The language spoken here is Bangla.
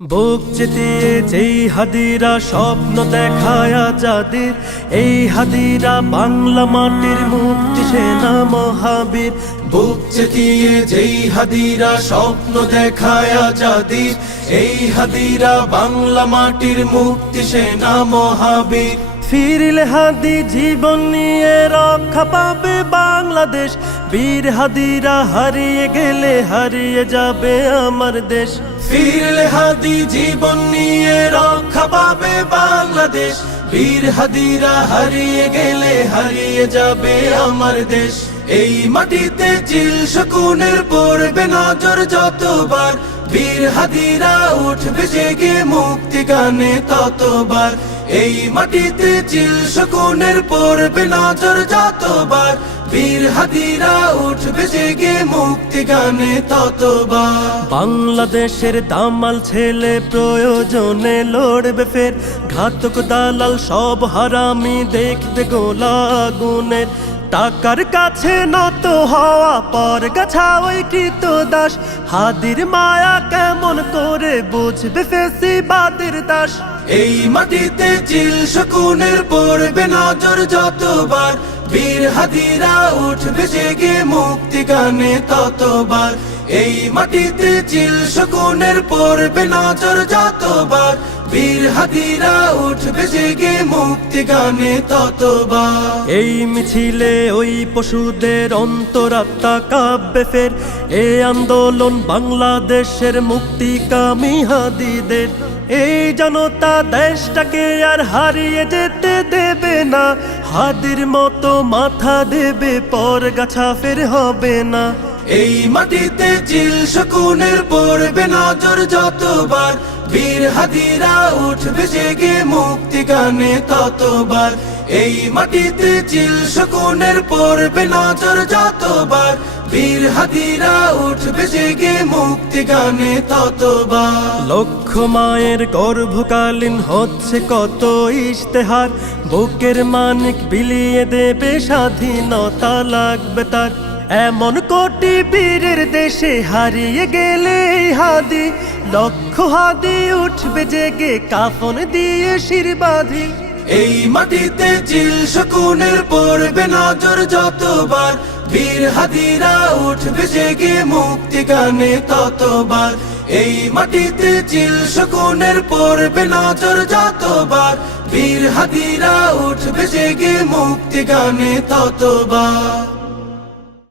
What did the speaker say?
বুক চিতিয়ে যেই হাদিরা স্বপ্ন দেখায় যাদের, এই হাদিরা বাংলা মাটির মুক্তি সেনা মহাবীর। বুক চিতিয়ে যেই হাদিরা স্বপ্ন দেখায় যাদের, এই হাদিরা বাংলা মাটির মুক্তি সেনা মহাবীর। ফিরলে হাদি জীবন নিয়ে রক্ষা পাবে বাংলাদেশ, বীর হাদিরা হারিয়ে গেলে হারিয়ে যাবে আমার দেশ। ফিরলে হাদি জীবন নিয়ে রক্ষা পাবে বাংলাদেশ, বীর হাদিরা হারিয়ে গেলে হারিয়ে যাবে আমার দেশ। এই মাটিতে চিল শকুনের পড়বে নজর যতবার, বীর হাদিরা উঠবে জেগে মুক্তি গানে ততবার। এই মাটিতে চিল শকুনের পড়বে নজর যতবার, বীর হাদিরা উঠবে জেগে মুক্তি গানে ততবার। বাংলাদেশের দামাল ছেলে প্রয়োজনে লড়বে ফের, ঘাতক দালাল সব হারামি দেখবে গোলা আগুনের। টাকার কাছে নত হওয়া পর গাছা ওই কৃত দাস, হাদির মায়া কেমন করে বুঝবে ফেসিবাদের দাস। এই মাটিতে চিল শকুনের পড়বে নজর যতবার, বীর হাদিরা উঠবে জেগে মুক্তি গানে ততবার। এই মাটিতে চিল শকুনের পড়বে নজর যতবার, বীর হাদিরা উঠবে জেগে মুক্তি গানে ততবার। এই মিছিলে ওই পশুদের অন্তরাত্মা কাঁপবে ফের, এই আন্দোলন বাংলাদেশের মুক্তিকামী হাদিদের। এই জনতা দেশটাকে আর হারিয়ে যেতে দেবে না, হাদির মতো মাথা দেবে পর গাছা ফের হবে না। এই মাটিতে চিল শকুনের পড়বে নজর যতবার, বীর হাদিরা উঠবে জেগে মুক্তি গানে ততবার। এই মাটিতে চিল শকুনের পড়বে নজর যতবার, বীর হাদিরা উঠবে জেগে মুক্তি গানে ততবার। লক্ষ মায়ের গর্ভকালীন হচ্ছে কত ইশতেহার, বুকের মানিক বিলিয়ে দেবে স্বাধীনতা লাগবে তার। এমন কোটি বীরের দেশে হারিয়ে গেলে হাদি, লক্ষ হাদি উঠবে জেগে কাফন দিয়ে শির বাঁধি। এই মাটিতে চিল শকুনের পড়বে নজর যতবার, বীর হাদিরা উঠবে জেগে মুক্তি গানে ততবার। এই মাটিতে চিল শকুনের পড়বে নজর যতবার, বীর হাদিরা উঠবে জেগে মুক্তি গানে ততবার।